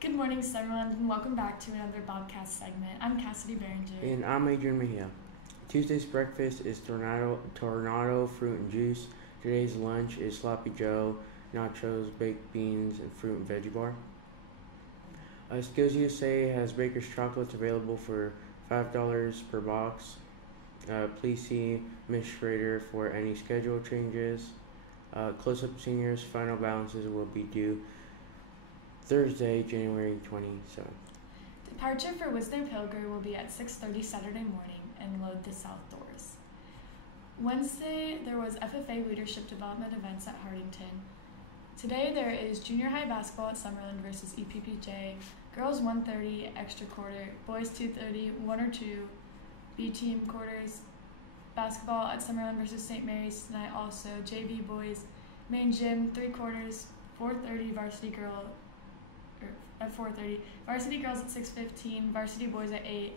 Good morning, Summerland, and welcome back to another Bobcast segment. I'm Cassidy Behringer. And I'm Adrian Mejia. Tuesday's breakfast is tornado fruit and juice. Today's lunch is Sloppy Joe, nachos, baked beans, and fruit and veggie bar. Skills USA has Baker's chocolates available for $5 per box. Please see Ms. Schrader for any schedule changes. Close-up seniors' final balances will be due Thursday, January 27th. Departure for Whistler Pilger will be at 6:30 Saturday morning and load the south doors. Wednesday, there was FFA Leadership Development events at Hardington. Today, there is junior high basketball at Summerland versus EPPJ, girls 1:30 extra quarter, boys 2:30, 1 or 2, B team quarters, basketball at Summerland versus St. Mary's tonight also, JV boys, main gym 3 quarters, 4:30 at 4:30, varsity girls at 6:15, varsity boys at 8,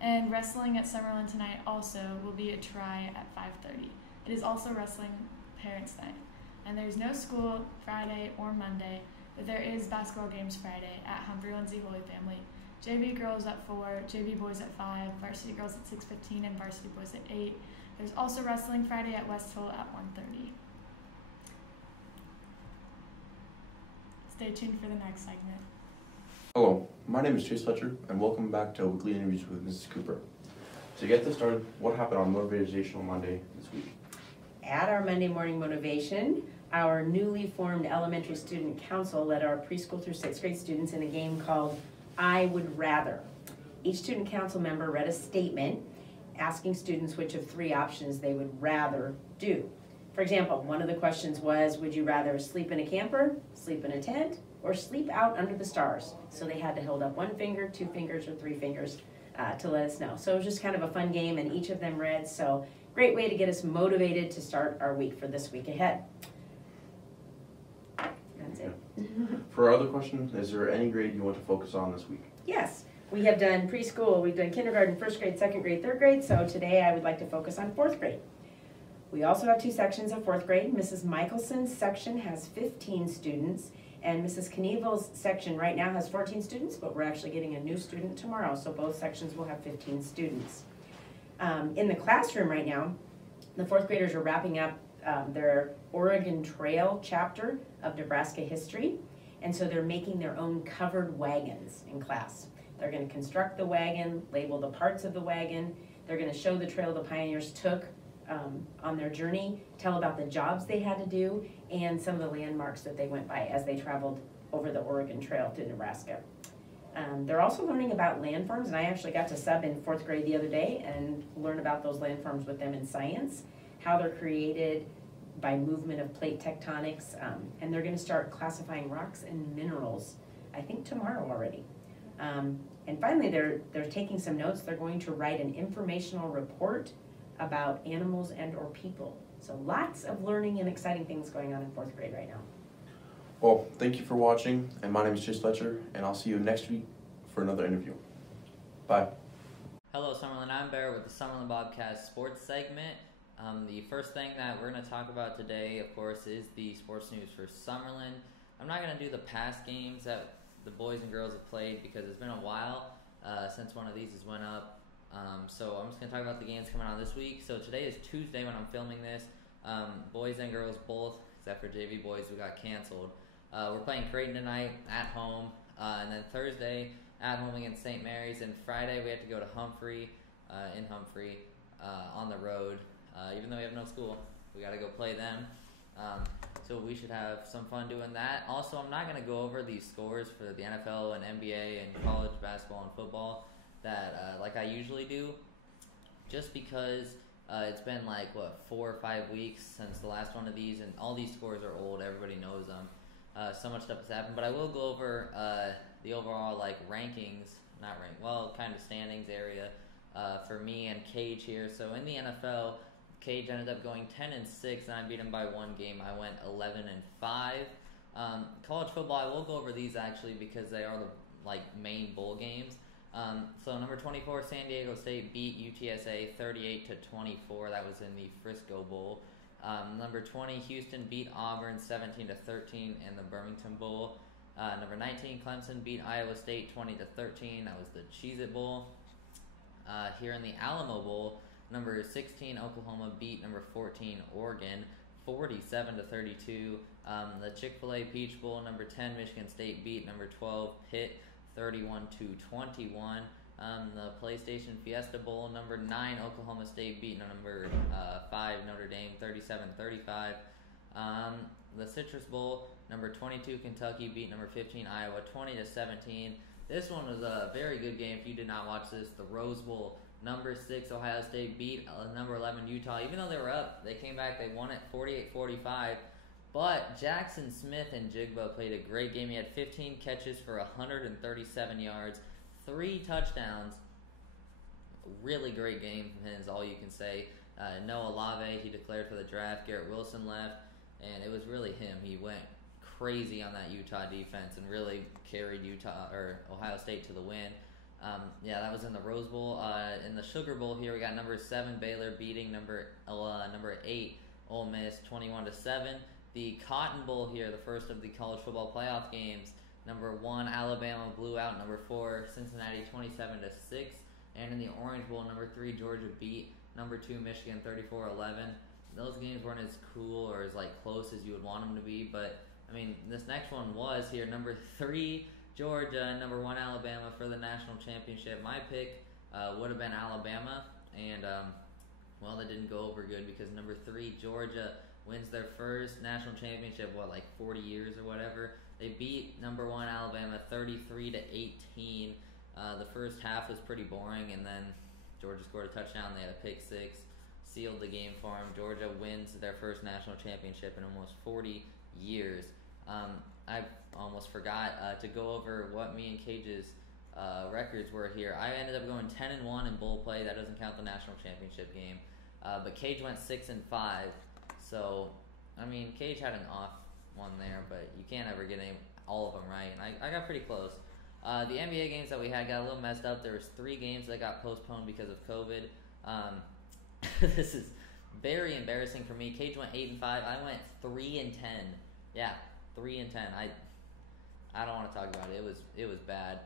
and wrestling at Summerland tonight also will be a try at 5:30. It is also wrestling parents' night. And there's no school Friday or Monday, but there is basketball games Friday at Humphrey Lindsay Holy Family. JV girls at 4, JV boys at 5, varsity girls at 6:15, and varsity boys at 8. There's also wrestling Friday at West Hill at 1:30. Stay tuned for the next segment. Hello, my name is Chase Fletcher, and welcome back to Weekly Interviews with Mrs. Cooper. To get this started, what happened on Motivational Monday this week? At our Monday morning motivation, our newly formed elementary student council led our preschool through 6th grade students in a game called I Would Rather. Each student council member read a statement asking students which of 3 options they would rather do. For example, one of the questions was, would you rather sleep in a camper, sleep in a tent, or sleep out under the stars? So they had to hold up 1 finger, 2 fingers, or 3 fingers to let us know. So it was just kind of a fun game, and each of them read. So great way to get us motivated to start our week for this week ahead. That's it. For our other question, is there any grade you want to focus on this week? Yes, we have done preschool, we've done kindergarten, 1st grade, 2nd grade, 3rd grade. So today I would like to focus on 4th grade. We also have 2 sections of 4th grade. Mrs. Michelson's section has 15 students, and Mrs. Knievel's section right now has 14 students, but we're actually getting a new student tomorrow, so both sections will have 15 students. In the classroom right now, the 4th graders are wrapping up their Oregon Trail chapter of Nebraska history, and so they're making their own covered wagons in class. They're going to construct the wagon, label the parts of the wagon. They're going to show the trail the pioneers took on their journey, tell about the jobs they had to do, and some of the landmarks that they went by as they traveled over the Oregon Trail to Nebraska. They're also learning about landforms, and I actually got to sub in 4th grade the other day and learn about those landforms with them in science, how they're created by movement of plate tectonics, and they're going to start classifying rocks and minerals, I think tomorrow already. And finally, they're taking some notes. They're going to write an informational report about animals and or people. So lots of learning and exciting things going on in 4th grade right now. Well, thank you for watching, and my name is Chase Fletcher, and I'll see you next week for another interview. Bye. Hello, Summerland. I'm Bear with the Summerland Bobcast sports segment. The first thing that we're going to talk about today, of course, is the sports news for Summerland. I'm not going to do the past games that the boys and girls have played because it's been a while since one of these has went up. So I'm just going to talk about the games coming out this week. So today is Tuesday when I'm filming this. Boys and girls both, except for JV boys, who got canceled. We're playing Creighton tonight at home. And then Thursday at home against St. Mary's. And Friday we have to go to Humphrey, on the road. Even though we have no school, we got to go play them. So we should have some fun doing that. Also, I'm not going to go over these scores for the NFL and NBA and college basketball and football that like I usually do, just because it's been like 4 or 5 weeks since the last one of these, and all these scores are old. Everybody knows them. So much stuff has happened, but I will go over the overall rankings, kind of standings area for me and Cage here. So in the NFL, Cage ended up going 10-6, and I beat him by 1 game. I went 11-5. College football, I will go over these actually because they are the main bowl games. So number 24, San Diego State beat UTSA 38-24. That was in the Frisco Bowl. Number 20, Houston beat Auburn 17-13 in the Birmingham Bowl. Number 19, Clemson beat Iowa State 20-13. That was the Cheez-It Bowl. Here in the Alamo Bowl, number 16, Oklahoma beat number 14, Oregon 47-32. The Chick-fil-A Peach Bowl, number 10, Michigan State beat number 12, Pitt 31-21. The PlayStation Fiesta Bowl, number 9, Oklahoma State beat number 5, Notre Dame 37-35. The Citrus Bowl, number 22, Kentucky beat number 15, Iowa 20-17. This one was a very good game. If you did not watch this, the Rose Bowl, number 6, Ohio State beat number 11, Utah. Even though they were up, they came back. They won it 48-45. But Jackson Smith and Jigba played a great game. He had 15 catches for 137 yards, 3 touchdowns. Really great game from him is all you can say. Noah Olave, he declared for the draft. Garrett Wilson left, and it was really him. He went crazy on that Utah defense and really carried Ohio State to the win. That was in the Rose Bowl. In the Sugar Bowl here, we got number 7 Baylor beating number 8 Ole Miss 21-7. The Cotton Bowl here, the first of the college football playoff games. Number 1 Alabama blew out number 4 Cincinnati 27-6. And in the Orange Bowl, number 3 Georgia beat number 2 Michigan 34-11. Those games weren't as cool or as close as you would want them to be, but I mean, this next one was here. Number 3 Georgia and number 1 Alabama for the national championship. My pick would have been Alabama, and that didn't go over good because number 3 Georgia wins their first national championship, 40 years or whatever. They beat number 1 Alabama 33-18. The first half was pretty boring, and then Georgia scored a touchdown. They had a pick 6, sealed the game for them. Georgia wins their first national championship in almost 40 years. I almost forgot to go over what me and Cage's records were here. I ended up going 10-1 in bowl play. That doesn't count the national championship game. But Cage went 6-5. So, I mean, Cage had an off one there, but you can't ever get all of them right. And I got pretty close. The NBA games that we had got a little messed up. There was 3 games that got postponed because of COVID. This is very embarrassing for me. Cage went 8-5. I went 3-10. Yeah, 3-10. I don't want to talk about it. It was bad.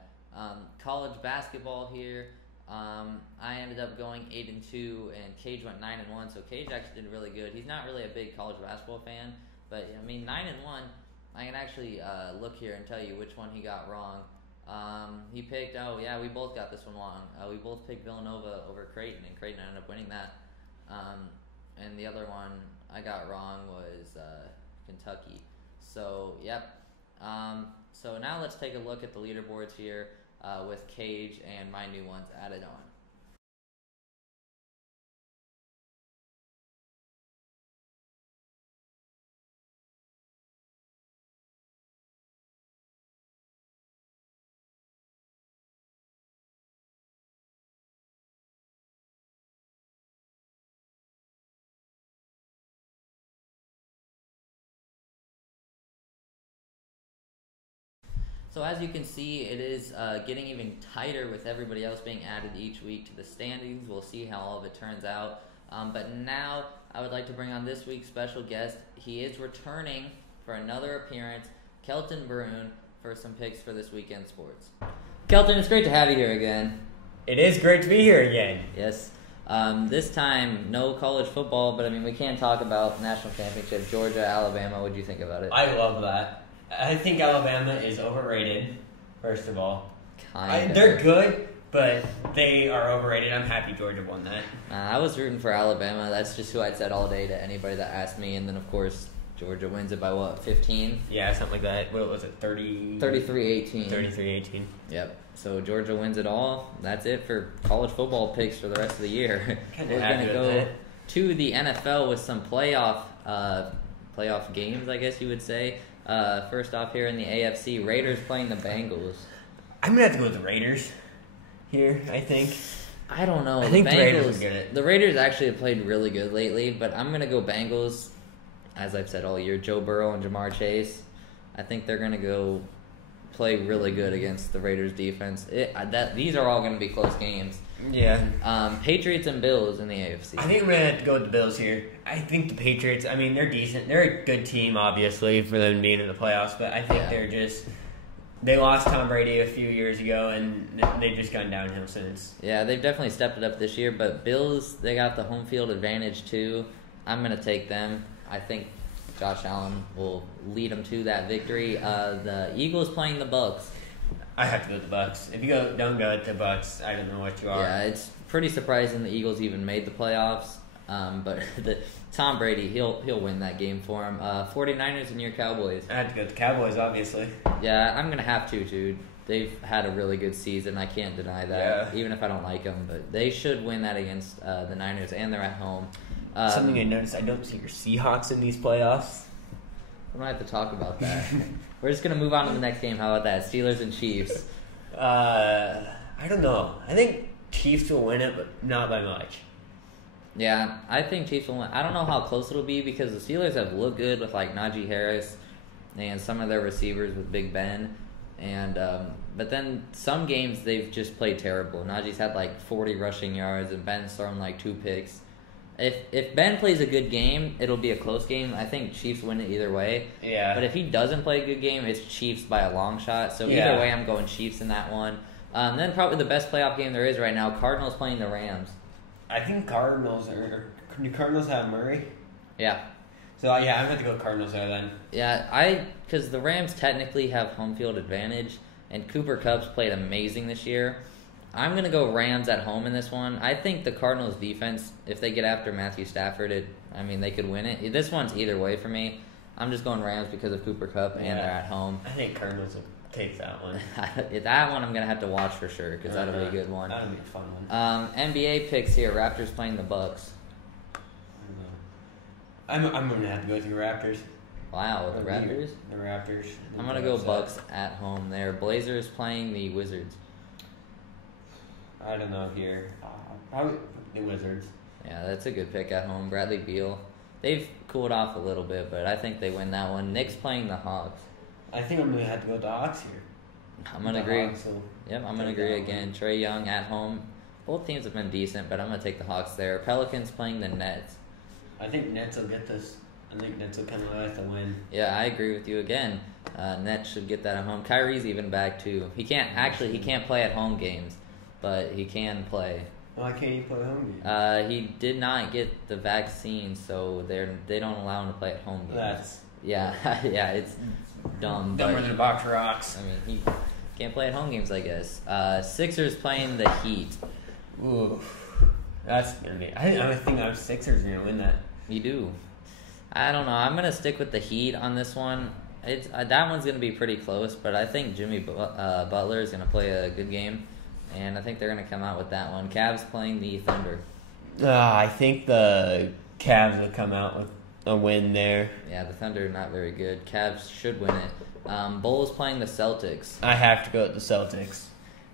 College basketball here. I ended up going 8-2, and Cage went 9-1. So Cage actually did really good. He's not really a big college basketball fan, but I mean 9-1. I can actually look here and tell you which one he got wrong. He picked. We both got this one wrong. We both picked Villanova over Creighton, and Creighton ended up winning that. And the other one I got wrong was Kentucky. So, yep. So now let's take a look at the leaderboards here with Cage and my new ones added on. So as you can see, it is getting even tighter with everybody else being added each week to the standings. We'll see how all of it turns out. But now I would like to bring on this week's special guest. He is returning for another appearance, Kelton Brune, for some picks for this weekend sports. Kelton, it's great to have you here again. It is great to be here again. Yes. This time, no college football, but I mean, we can talk about national championship, Georgia, Alabama. What do you think about it? I love that. I think Alabama is overrated, first of all. Kinda. They're good, but they are overrated. I'm happy Georgia won that. I was rooting for Alabama. That's just who I'd said all day to anybody that asked me. And then, of course, Georgia wins it by, 15? Yeah, something like that. What was it, 30? 33-18. 33-18. Yep. So Georgia wins it all. That's it for college football picks for the rest of the year. We're going to go to the NFL with some playoff games, I guess you would say. First off here in the AFC, Raiders playing the Bengals. I'm going to have to go with the Raiders here, I think. I don't know. I think the Raiders are good. The Raiders actually have played really good lately, but I'm going to go Bengals. As I've said all year, Joe Burrow and Jamar Chase. I think they're going to go play really good against the Raiders defense. These are all going to be close games. Yeah. Patriots and Bills in the AFC. I think I'm going to have to go with the Bills here. I think the Patriots, I mean, they're decent. They're a good team, obviously, for them being in the playoffs, but I think they're just They lost Tom Brady a few years ago, and they've just gone downhill since. Yeah, they've definitely stepped it up this year, but Bills, they got the home field advantage too. I'm going to take them. I think Josh Allen will lead them to that victory. The Eagles playing the Bucks. I have to go with the Bucks. If you don't go with the Bucks, I don't know what you are. Yeah, it's pretty surprising the Eagles even made the playoffs. But Tom Brady, he'll win that game for him. 49ers and your Cowboys. I have to go with the Cowboys, obviously. Yeah, I'm going to have to, dude. They've had a really good season. I can't deny that, even if I don't like them. But they should win that against the Niners, and they're at home. Something I noticed, I don't see your Seahawks in these playoffs. We might have to talk about that. We're just going to move on to the next game. How about that? Steelers and Chiefs. I don't know. I think Chiefs will win it, but not by much. Yeah, I think Chiefs will win. I don't know how close it'll be because the Steelers have looked good with like Najee Harris and some of their receivers with Big Ben. And but then some games they've just played terrible. Najee's had like 40 rushing yards and Ben's thrown like 2 picks. If Ben plays a good game, it'll be a close game. I think Chiefs win it either way. Yeah. But if he doesn't play a good game, it's Chiefs by a long shot. So either way, I'm going Chiefs in that one. Then probably the best playoff game there is right now, Cardinals playing the Rams. I think Cardinals do Cardinals have Murray? Yeah. So, yeah, I'm going to go Cardinals there then. Yeah, because the Rams technically have home field advantage, and Cooper Kupp's played amazing this year. I'm going to go Rams at home in this one. I think the Cardinals' defense, if they get after Matthew Stafford, they could win it. This one's either way for me. I'm just going Rams because of Cooper Kupp, and they're at home. I think Cardinals will take that one. That one I'm going to have to watch for sure because that'll be a good one. That'll be a fun one. NBA picks here. Raptors playing the Bucks. I'm going to have to go with the Raptors. Wow, the Raptors? The Raptors. I'm going to go Bucks at home there. Blazers playing the Wizards. I don't know here. Probably the Wizards. Yeah, that's a good pick at home. Bradley Beal. They've cooled off a little bit, but I think they win that one. Knicks playing the Hawks. I think I'm going to have to go with the Hawks here. I'm going to agree. Yep, I'm going to agree again. Trae Young at home. Both teams have been decent, but I'm going to take the Hawks there. Pelicans playing the Nets. I think Nets will get this. I think Nets will come away with a win. Yeah, I agree with you again. Nets should get that at home. Kyrie's even back too. He can't play at home games, but he can play. Why can't he play home games? He did not get the vaccine, so they don't allow him to play at home games. Yeah, it's dumb. Dumber than a box of rocks. I mean, he can't play at home games, I guess. Sixers playing the Heat. Ooh, that's gonna be. I think our Sixers are gonna win that. You do. I don't know. I'm gonna stick with the Heat on this one. It's that one's gonna be pretty close, but I think Jimmy Butler is gonna play a good game, and I think they're gonna come out with that one. Cavs playing the Thunder. I think the Cavs will come out with a win there. Yeah, the Thunder are not very good. Cavs should win it. Bulls playing the Celtics. I have to go with the Celtics.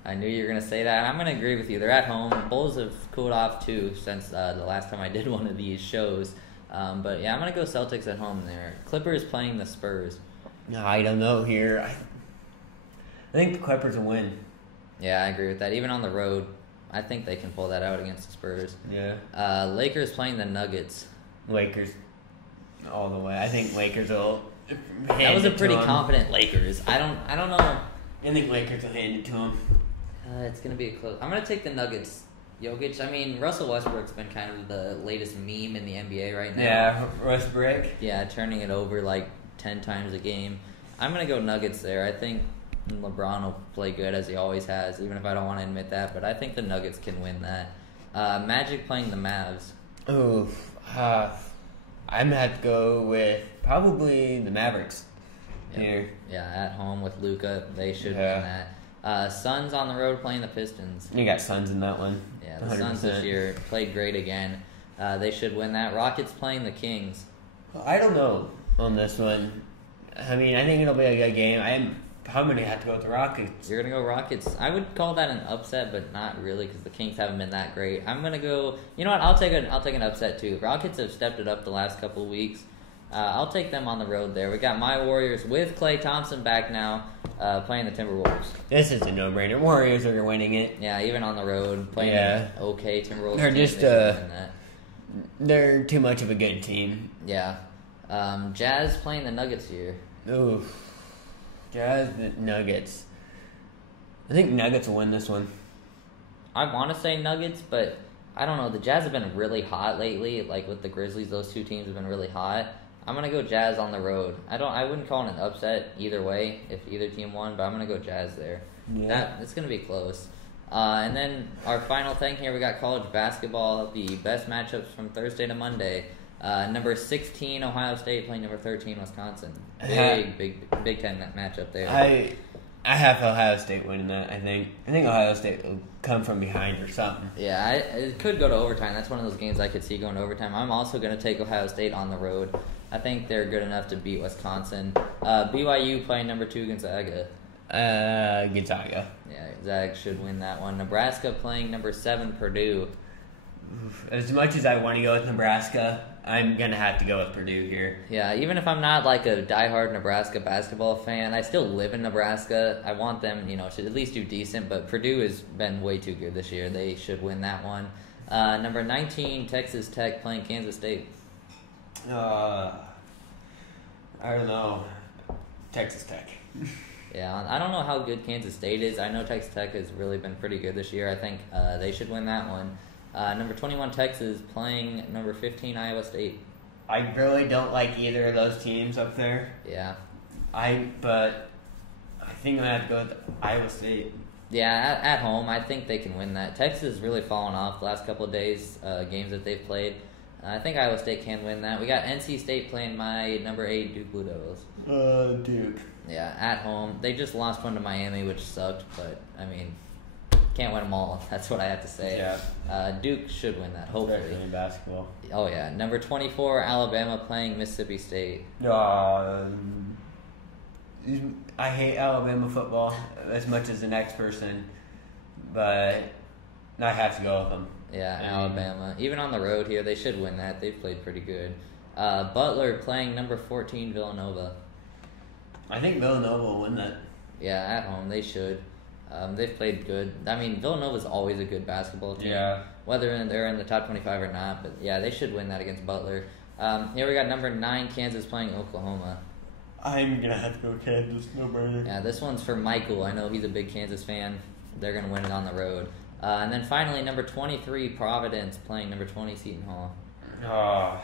I knew you were going to say that. I'm going to agree with you. They're at home. Bulls have cooled off, too, since the last time I did one of these shows. But, yeah, I'm going to go Celtics at home there. Clippers playing the Spurs. I don't know here. I think the Clippers will win. Yeah, I agree with that. Even on the road, I think they can pull that out against the Spurs. Yeah. Lakers playing the Nuggets. Lakers all the way. I think Lakers will That was a pretty confident Lakers. I don't know. I think Lakers will hand it to them. It's going to be a close. I'm going to take the Nuggets. Jokic. I mean, Russell Westbrook's been kind of the latest meme in the NBA right now. Yeah, Westbrook. Yeah, turning it over like 10 times a game. I'm going to go Nuggets there. I think LeBron will play good as he always has, even if I don't want to admit that. But I think the Nuggets can win that. Magic playing the Mavs. Oh, I'm going to have to go with probably the Mavericks here. Yeah, at home with Luka. They should win that. Suns on the road playing the Pistons. You got Suns in that one. Yeah, the 100%. Suns this year played great again. They should win that. Rockets playing the Kings. I don't know on this one. I mean, I think it'll be a good game. I'm going to have to go with the Rockets. You're going to go Rockets. I would call that an upset, but not really because the Kings haven't been that great. I'm going to go... You know what? I'll take an upset too. Rockets have stepped it up the last couple of weeks. I'll take them on the road there. We got my Warriors with Klay Thompson back now playing the Timberwolves. This is a no-brainer. Warriors are winning it. Yeah, even on the road playing okay Timberwolves. They're team, just that. They're too much of a good team. Yeah. Jazz playing the Nuggets here. Ooh. Jazz, Nuggets. I think Nuggets will win this one. I want to say Nuggets, but I don't know. The Jazz have been really hot lately. Like with the Grizzlies, those two teams have been really hot. I'm gonna go Jazz on the road. I wouldn't call it an upset either way if either team won, but I'm gonna go Jazz there. Yeah. It's gonna be close. And then our final thing here, we got college basketball. The best matchups from Thursday to Monday. Number 16 Ohio State playing number 13 Wisconsin. Big Ten matchup there. I have Ohio State winning that. I think Ohio State will come from behind or something. Yeah, it could go to overtime. That's one of those games I could see going to overtime. I'm also going to take Ohio State on the road. I think they're good enough to beat Wisconsin. BYU playing number 2 Gonzaga. Gonzaga. Yeah, Zag should win that one. Nebraska playing number 7 Purdue. As much as I want to go with Nebraska, I'm going to have to go with Purdue here. Yeah, even if I'm not like a diehard Nebraska basketball fan, I still live in Nebraska. I want them, to at least do decent, but Purdue has been way too good this year. They should win that one. Number 19, Texas Tech playing Kansas State. I don't know. Texas Tech. Yeah, I don't know how good Kansas State is. I know Texas Tech has really been pretty good this year. I think they should win that one. Number 21, Texas, playing number 15, Iowa State. I really don't like either of those teams up there. Yeah. But I think I'm going to have to go with Iowa State. Yeah, at home, I think they can win that. Texas has really fallen off the last couple of days, games that they've played. I think Iowa State can win that. We got NC State playing my number 8 Duke Blue Devils. Duke. Yeah, at home. They just lost one to Miami, which sucked, but, can't win them all. That's what I have to say. Yeah. Duke should win that, hopefully. Especially in basketball. Oh, yeah. Number 24, Alabama playing Mississippi State. I hate Alabama football as much as the next person, but I have to go with them. Yeah, Alabama. Even on the road here, they should win that. They've played pretty good. Butler playing number 14, Villanova. I think Villanova will win that. Yeah, at home, they should. They've played good. Villanova's always a good basketball team. Yeah. Whether they're in the top 25 or not, but yeah, they should win that against Butler. Here we got number 9, Kansas playing Oklahoma. I'm going to have to go Kansas, no brainer. Yeah, this one's for Michael. I know he's a big Kansas fan. They're going to win it on the road. And then finally, number 23, Providence playing number 20, Seton Hall. I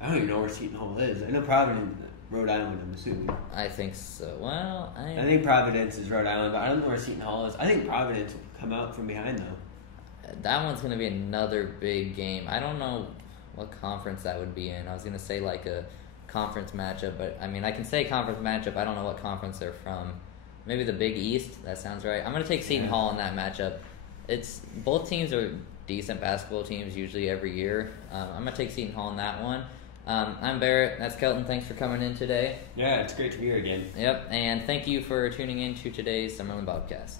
don't even know where Seton Hall is. I know Providence, Rhode Island, I'm assuming. I think so. Well, I think Providence is Rhode Island, but I don't know where Seton Hall is. I think Providence will come out from behind, though. That one's going to be another big game. I don't know what conference that would be in. I was going to say like a conference matchup, but I can say conference matchup. I don't know what conference they're from. Maybe the Big East? That sounds right. I'm going to take Seton Hall in that matchup. Both teams are decent basketball teams usually every year. I'm going to take Seton Hall in that one. I'm Barrett. That's Kelton. Thanks for coming in today. Yeah, it's great to be here again. Yep, and thank you for tuning in to today's Summerlin Bobcast.